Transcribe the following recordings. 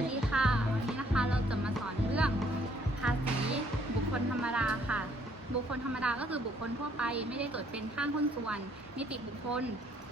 วัสดีค่ะ วันนี้นะคะเราจะมาสอนเรื่องภาษีบุคคลธรรมดาค่ะ บุคคลธรรมดาก็คือบุคคลทั่วไป ไม่ได้จดเป็นห้างหุ้นส่วน นิติบุคคล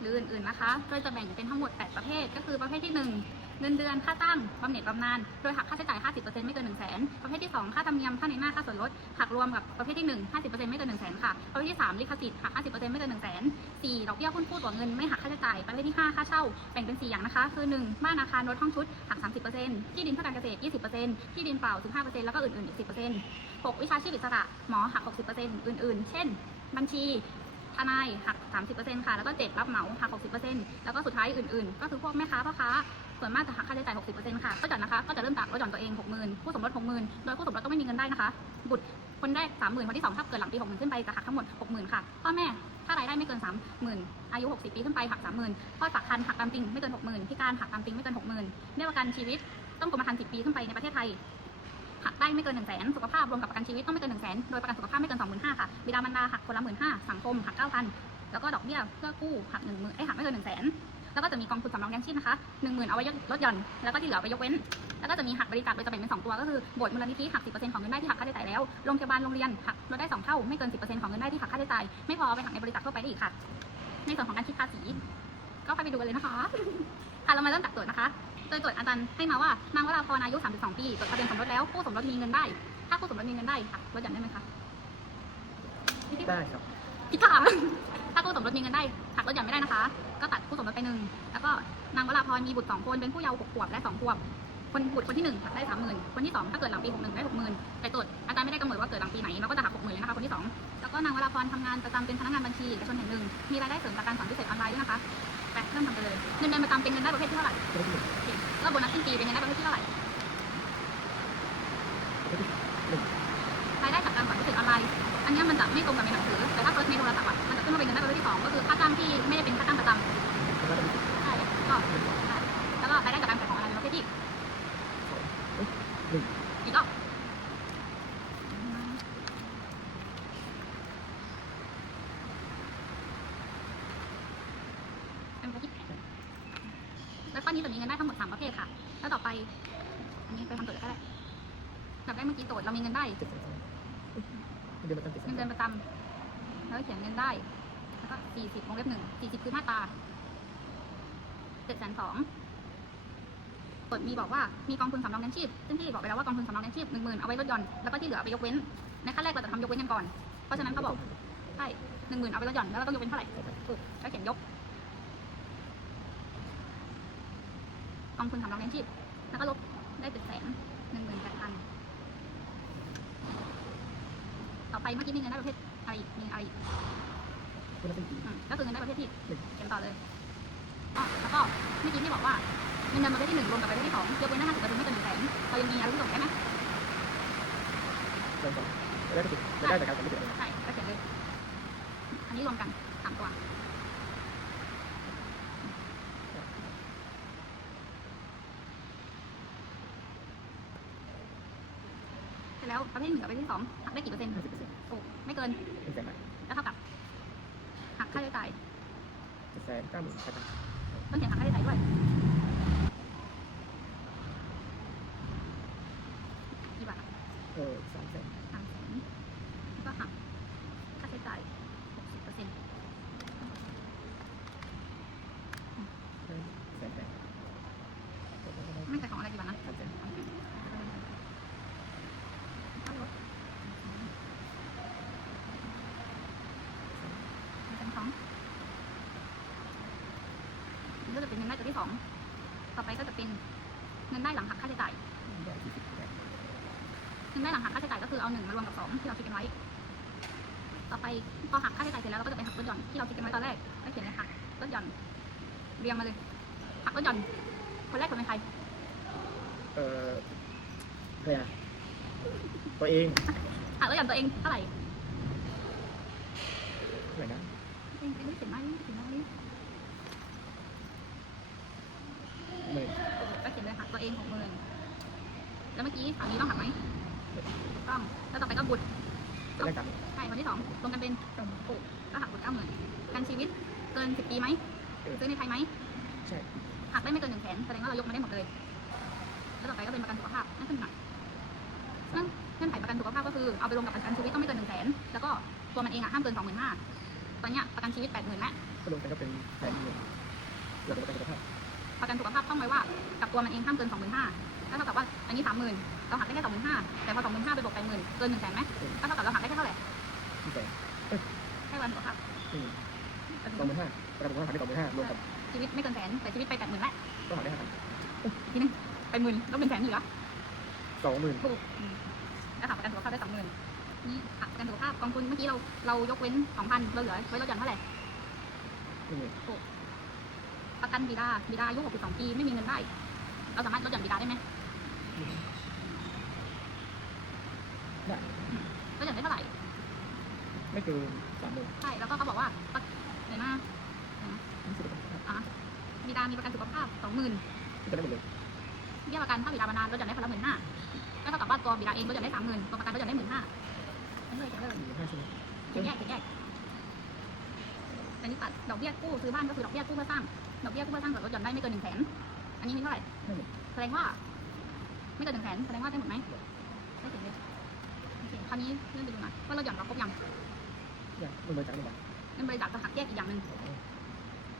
หรืออื่นๆนะคะ โดยจะแบ่งเป็นทั้งหมด 8 ประเภท ก็คือประเภทที่ 1 เงินเดือนค่าตั้งบำเหน็จบำนาญโดยหักค่าใช้จ่าย 50%ไม่เกิน1 0 0 0 0แสนประเภทที่ 2 ค่าธรรมเนียมค่าในหน้าค่าส่วนลดหักรวมกับประเภทที่ 1 50%ไม่เกิน1 0 0 0 0แสนค่ะประเภทที่ 3 ลิขสิทธิ์หัก 50%ไม่เกิน1 0 0 0 0แสน4ดอกเบี้ยหุ้นกู้ต่อเงินไม่หักค่าใช้จ่ายประเภทที่ 5 ค่าเช่าแบ่งเป็น 4 อย่างนะคะ คือ 1 บ้านอาคารรถห้องชุดหัก 30%ที่ดินเพื่อการเกษตร 20%ที่ดินเปล่า 15%แล้วก็อื่นๆอีก 10% 6 วิชาชีพอิสระหมอหัก 60%อื่นๆ เช่น บัญชีทนายหัก 30%ค่ะ แล้วก็ 7 รับเหมาหัก 60%แล้วก็สุดท้ายอื่นๆ ก็คือพวกแม่ค้าพ่อค้า ส่วนมากจะหักค่าใช้จ่าย 60%ค่ะก็หย่อนนะคะ ก็จะเริ่มจากลดหย่อนตัวเอง 60,000ผู้สมรส60,000โดยผู้สมรสก็ไม่มีเงินได้นะคะ บุตรคนแรก 30,000คนที่ 2 ถ้าเกิดหลังปี 60,000 ขึ้นไปจะหักทั้งหมด 60,000 ค่ะ พ่อแม่ถ้ารายได้ไม่เกิน 30,000 อายุ 60 ปีขึ้นไปหัก 30,000พ่อฝากคันหักตามจริงไม่เกิน 60,000พิการหักตามจริงไม่เกิน 60,000เบี้ยประกันชีวิตต้องกรมธรรม์10 ปีขึ้นไปในประเทศไทยหักได้ไม่เกิน1 0 0 0 0แสนสุขภาพรวมกับประกันชีวิตต้องไม่เกิน1 0 0 0 0แสนโดยประกันสุขภาพไม่เกิน 25,000 ค่ะบิดามารดาหักคนละ 15,000 สังคมหัก 9,000 แล้วก็ดอกเบี้ยเพื่อกู้หัก1 0,000ไอ้หักไม่เกิน1 0 0 0 0แสน แล้วก็จะมีกองทุนสำรองเลี้ยงชีพนะคะ10,000เอาไว้ลดหย่อน แล้วก็ที่เหลือไปยกเว้น แล้วก็จะมีหักบริจาคโดยจะแบ่งเป็น2ตัว ก็คือโบสถ์มูลนิธิหัก10%ของเงินได้ที่หักค่าใช้จ่ายแล้วโรงพยาบาลโรงเรียนหักลดได้2เท่าไม่เกิน10%ของเงินได้ที่หักค่าใช้จ่ายไม่พอเอาไปหักในบริจาคทั่วไปได้อีกค่ะ ในส่วนของการคิดภาษีก็ไปดูกันเลยนะคะค่ะเรามาเริ่มจากโจทย์นะคะโดยโจทย์อาจารย์ให้มาว่านางวราพรอายุ 32 ปีจดทะเบียนสมรสแล้วคู่สมรสมีเงินได้ ถ้าคู่สมรสมีเงินได้ค่ะลดหย่อนได้ไหมคะได้ครับผิดค่ะ ถ้าคู่สมรสมีเงินได้หักลดหย่อนไม่ได้นะคะ ก็ตัดคู่สมรสไปหนึ่งแล้วก็นางวราพรมีบุตรสองคนเป็นผู้เยาว์หกขวบและสองขวบคนบุตรคนที่หนึ่งหักได้สามหมื่นคนที่สองถ้าเกิดหลังปีหกหนึ่งได้หกหมื่นแต่โจอาจารย์ไม่ได้กำหนดว่าเกิดหลังปีไหนเราก็จะหักหกหมื่นเลยนะคะคนที่สองแล้วก็นางวราพรทำงานประจำเป็นพนักงานบัญชีเอกชนแห่งหนึ่งมีรายได้เสริมจากการสอนพิเศษออนไลน์ด้วยนะคะไปเริ่มทำกันเลยเงินเดือนประจำเป็นเงินได้ประเภทที่เท่าไหร่ระเภทที่หนึ่งโอเคแล้วโบนัสสิ้นปีเป็นเงินได้ประเภทที่เท่าไหร่ แล้วก็รายได้จากการขายของออนไลน์เป็นประเภทที่หนึ่งอีกรอบเป็นประเภทที่แปดแล้วข้อนี้จะมีเงินได้ทั้งหมดสามประเภทค่ะ แล้วต่อไป อันนี้ไปทำโจทย์เลยก็ได้แบบได้เมื่อกี้โจทย์เรามีเงินได้เจ็ดแสนสองเดือนประจำเจ็ดแสเงินนเดือนประจำแล้วเขียนเงินได้ แล้วก็สี่สิบวงเล็บหนึ่งสี่สิบคือมาตรา เจ็ดแสนสองกฎมีบอกว่ามีกองทุนสำรองเลี้ยงชีพ ซึ่งที่บอกไปแล้วว่ากองทุนสำรองเลี้ยงชีพหนึ่งหมื่นเอาไว้ลดหย่อน แล้วก็ที่เหลือเอาไปยกเว้น ในขั้นแรกเราจะทำยกเว้นกันก่อน เพราะฉะนั้นเขาบอกใช่หนึ่งหมื่นเอาไปลดหย่อน แล้วเราต้องยกเว้นเท่าไหร่ถูกก็เขียนยก กองทุนสำรองเลี้ยงชีพ แล้วก็ลบได้เจ็ดแสนหนึ่งหมื่นแปดพันต่อไปเมื่อกี้มีเงินได้ประเภทอะไรอีกมีอะไรอีกคนละเป็นปีอืมก็คือเงินได้ประเภทที่หนึ่งเขียนต่อเลย อ๋อแล้วก็เมื่อกี้ที่บอกว่าเงินเดือนประเภทที่หนึ่งรวมกับประเภทที่สองยกเว้นได้ห้าสิบเปอร์เซ็นต์ไม่เกินหนึ่งแสนเรายังมีอะไรที่ส่งได้ไหมเริ่มต้นแล้วก็ติดแล้วได้จากการสอนพิเศษออนไลน์ใช่ก็เขียนเลย อันนี้รวมกันสามตัวเสร็จแล้วประเภทหนึ่งกับประเภทที่สองหักได้กี่เปอร์เซ็นต์ห้าสิบเปอร์เซ็นต์โอ้ไม่เกินหนึ่งแสนบาทแล้วเท่ากับหักค่าใช้จ่ายเจ็ดแสนเก้าหมื่นแปดพัน ต้องเขียนหักค่าใช้จ่ายด้วยกี่บาทเออสามแสนสามแสนแล้วก็หักค่าใช้จ่ายหกสิบเปอร์เซ็นต์ ได้แสนแปด ไม่ใส่ของอะไรกี่บาทนะ สามแสน สามแสนค่ารถสามแสนสองนี่ก็จะเป็นเงินได้ตัวที่สอง ต่อ ไปก็จะเป็นเงินได้หลังหักค่าใช้จ่ายได้ยี่สิบแปดเงินได้หลังหักค่าใช้จ่ายก็คือเอาหนึ่งมารวมกับสองที่เราคิดกันไว้ ต่อไปพอหักค่าใช้จ่ายเสร็จแล้วเราก็จะไปหักลดหย่อนที่เราคิดกันไว้ตอนแรกก็เขียนเลยหักลดหย่อนเรียงมาเลยหักลดหย่อนคนแรกคนเป็นใครเออใครอะตัวเองหักลดหย่อนตัวเองเท่าไหร่เท่าไหร่นะเองเองไม่ได้เขียนไว้ไม่ได้เขียนไว้หมื่ นก็เขียนเลยหักตัวเองหกหมื่นแล้วเมื่อกี้สามีต้องหักไหมถูกต้องแล้วต่อไปก็บุตรจะได้สามใช่คนที่สองรวมกันเป็นถูกก็หักบุตรเก้าหมื่นกันชีวิตเกินสิบปีไหมซื้อในไทยไหมใช่หักได้ไม่เกินหนึ่งแสนแสดงว่าเรายกมาได้หมดเลย แล้วต่อไปเป็นประกันสุขภาพนั่นคือหนักซึ่งเงื่อนไขประกันสุขภาพก็คือเอาไปรวมกับประกันชีวิตต้องไม่เกินหนึ่งแสนแล้วก็ตัวมันเองอะห้ามเกินสองหมื่นห้าตอนเนี้ยประกันชีวิตแปดหมื่นแล้วก็รวมกันก็เป็นแสนหนึ่งเกี่ยวกับประกันสุขภาพ ประกันสุขภาพต้องไว้ว่ากับตัวมันเองห้ามเกินสองหมื่นห้าก็เท่ากับว่าอันนี้สามหมื่นเราหักได้แค่สองหมื่นห้าแต่พอสองหมื่นห้าไปบวกแปดหมื่นเกินหนึ่งแสนไหมก็เท่ากับเราหักได้แค่เท่าไหร่ที่แสนแค่ประกันสุขภาพหนึ่งสองหมื่นห้าประกันสุขภาพหักได้สองหมื่นห้ารวมกับชีวิตไม่เกินแสนแต่ชีวิตไปแปดหมื่นแล้วก็หักได้ห้าพันอีกทีนึงไปหมื่นต้องเป็นแสนเหลือสองหมื่นถูกอืมแล้วหักประกันสุขภาพได้สองหมื่นนี่หักประกันสุขภาพกองทุนเมื่อกี้เราเรายกเว้นสองพันเราเหลือไว้ลดหย่อนเท่าไหร่หนึ่งหมื่น ประกันบิดาบิดาอายุ62ปีไม่มีเงินได้ เราสามารถลดหย่อนบิดาได้ไหมได้ลดหย่อนได้เท่าไหร่ ไม่เกินสามหมื่นใช่ แล้วก็เขาบอกว่าประเห็นไหมนี่คือประกันสุขภาพบิดามีประกันสุขภาพ20,000ที่จะได้หมดเลยเบี้ยประกันถ้าบิดามานานลดหย่อนได้คนละหมื่นห้าก็เท่ากับว่าตัวบิดาเองลดหย่อนได้สามหมื่นตัวประกันลดหย่อนได้หมื่นห้าไม่เลยจะเลยหนึ่งห้าใช่ไหมเขียนแยกเขียนแยกอันนี้ตัดดอกเบี้ยกู้ซื้อบ้านก็คือดอกเบี้ยกู้เพื่อสร้าง ดอกเบี้ยกู้เพื่อสร้างลดหย่อนได้ไม่เกินหนึ่งแสนอันนี้มีเท่าไหร่ไม่หมดแสดงว่า ไม่เกินหนึ่งแสนแสดงว่าได้หมดไหมได้ถึงเลยโอเคคราวนี้เลื่อนไปดูหน่อยว่าเราหย่อนเราครบยังอย่างเงินบริจาคหนึ่งบาทเงินบริจาคจะหักแยกอีกอย่างหนึ่ง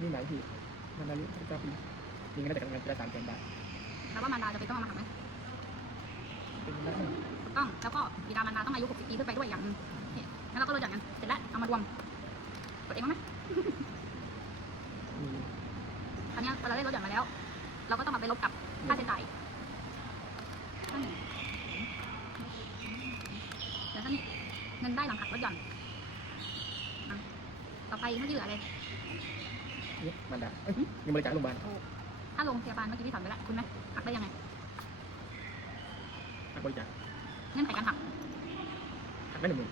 นี่หมายที่มันได้เจ้าปีมีเงินได้จากการเงินได้สามแสนบาทแล้วว่ามารดาจะไปต้องเอามาหักไหมเป็นเงินได้ถูกต้องแล้วก็บิดามารดาต้องอายุ60ปีขึ้นไปด้วยอย่างหนึ่งโอเคงั้นเราก็ลดหย่อนกันเสร็จแล้วเอามารวมกดเองมั้ยมี คราวเนี้ยพอเราได้ลดหย่อนมาแล้ว เราก็ต้องมาไปลบกับค่าใช้จ่ายข้อหนึ่งแล้วท่านี้เงินได้หลังหักลดหย่อนอะต่อไปไม่เหลืออะไรนี่มันได้เอ้ยเงินบริจาคโรงพยาบาลถ้าโรงพยาบาลเมื่อกี้ที่สอนไปแล้วคุณไหมหักได้ยังไงหักบริจาคเงื่อนไขการหักหักได้หนึ่งหมื่น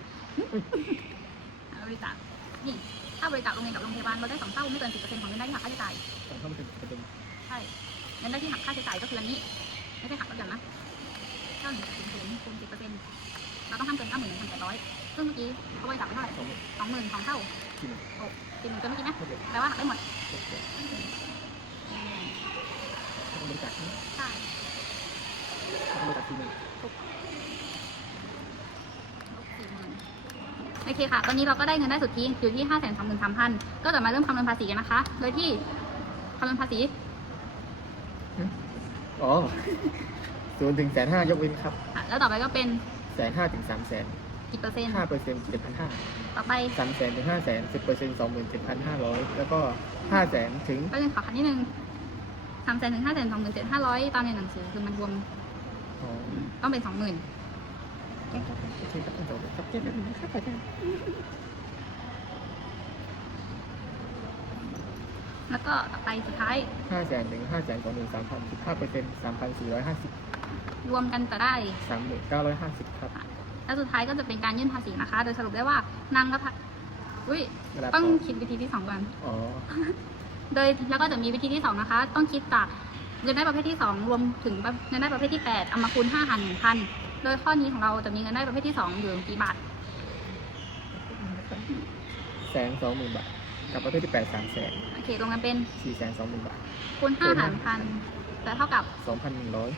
อะบริจาคนี่ ถ้าบริจาคโรงเรียนกับโรงพยาบาลเราได้สองเท่าไม่เกินสิบเปอร์เซ็นต์ของเงินได้ที่หักค่าใช้จ่ายสองเท่าไม่ถึงเปอร์เซ็นต์ใช่เงินได้ที่หักค่าใช้จ่ายก็คืออันนี้ ไม่ใช่หักลดหย่อนนะเก้าหนึ่งศูนย์ศูนย์คูณสิบเปอร์เซ็นต์เราต้องห้ามเกินเก้าหมื่นหนึ่งพันแปดร้อยซึ่งเมื่อกี้เขาบริจาคไปเท่าไหร่สองหมื่นสองเท่าสี่หมื่นสี่หมื่นเกินเมื่อกี้ไหมแปลว่าหักได้หมดบริจาคใช่บริจาคสี่หมื่นล โอเคค่ะ ตอนนี้เราก็ได้เงินได้สุทธิอยู่ที่สามพันก็จะมาเริ่มคำนวณภาษีกันนะคะ โดยที่คำนวณภาษี อ๋อศูนย์ถึงแสนห้ายกเว้นครับแล้วต่อไปก็เป็นแสนห้าถึงสามแสนกี่เปอร์เซ็นต์ ห้าเปอร์เซ็นต์เจ็ดพันห้าต่อไปสามแสนถึงห้าแสนสิบเปอร์เซ็นต์สองหมื่นเจ็ดพันห้าร้อยแล้วก็ห้าแสนถึงก็เลยขอคันนิดนึงสามแสนถึงห้าแสนสองหมื่นเจ็ดห้าร้อยตามในหนังสือคือมันรวมต้องเป็นสองหมื่น แล้วก็ต่อไปสุดท้าย ห้าแสนถึงห้าแสนสองหมื่นสามพันสิบห้าเปอร์เซ็นต์สามพันสี่ร้อยห้าสิบรวมกันจะได้ สามหมื่นเก้าร้อยห้าสิบครับแล้วสุดท้ายก็จะเป็นการยื่นภาษีนะคะ โดยสรุปได้ว่านางก็ทะอุ้ยต้องคิดวิธีที่สองก่อน อ๋อ โดยแล้วก็จะมีวิธีที่สองนะคะ ต้องคิดจากเงินได้ประเภทที่สองรวมถึงเงินได้ประเภทที่แปดเอามาคูณห้าหารหนึ่งพัน โดยข้อนี้ของเราจะมีเงินได้ประเภทที่สองอยู่กี่บาท แสนสองหมื่นบาท กับประเภทที่แปดสามแสนโอเครวมกันเป็นสี่แสนสองหมื่นบาทคูณห้าหารพันจะเท่ากับสองพันหนึ่งร้อย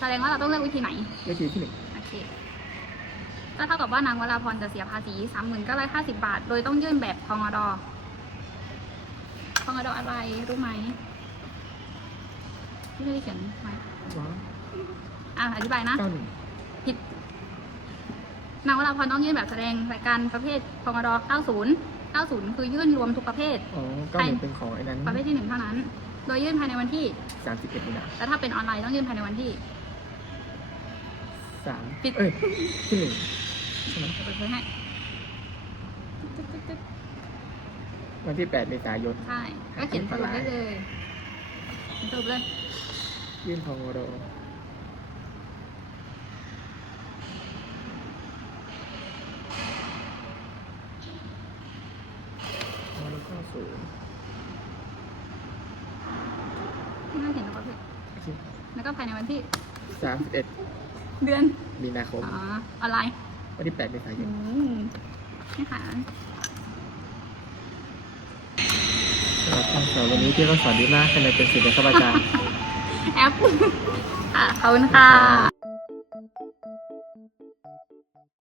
แสดงว่าเราต้องเลือกวิธีไหนวิธีที่หนึ่งโอเคก็เท่ากับว่านางวราพรจะเสียภาษีสามหมื่นเก้าร้อยห้าสิบาท โดยต้องยื่นแบบพงอดพงอดอะไรรู้ไหมที่ไม่ได้เขียนไว้ว้าว อะอธิบายนะ เก้าหนึ่งนางวราพรต้องยื่นแบบแสดงรายการประเภทพงอด90 90 คือยื่นรวมทุกประเภท อ๋อเก้าหนึ่งเป็นของไอ้นั้นประเภทที่หนึ่งเท่านั้น โดยยื่นภายในวันที่ สามสิบเอ็ดมีนาแต่ถ้าเป็นออนไลน์ต้องยื่นภายในวันที่ สามปิด เอ้ยที่หนึ่งใช่ไหมจะเปิดเผยให้วันที่แปดเมษายน ใช่ก็เขียนสรุปได้เลยเขียนสรุปเลย ยื่นพงรอ๋อแล้วก็ ศูนย์น่าเขียนทุกประเภทแล้วก็ภายในวันที่สามสิบเอ็ดเดือนมีนาคม อ๋อออนไลน์วันที่แปดเมษายอืนมนี่ค่ะสำหรับคำสอนวันนี้ที่เราสอนดีมากคะแนนเป็นสิบเลยครับอาจารย์แอปค่ะขอบคุณค่ะ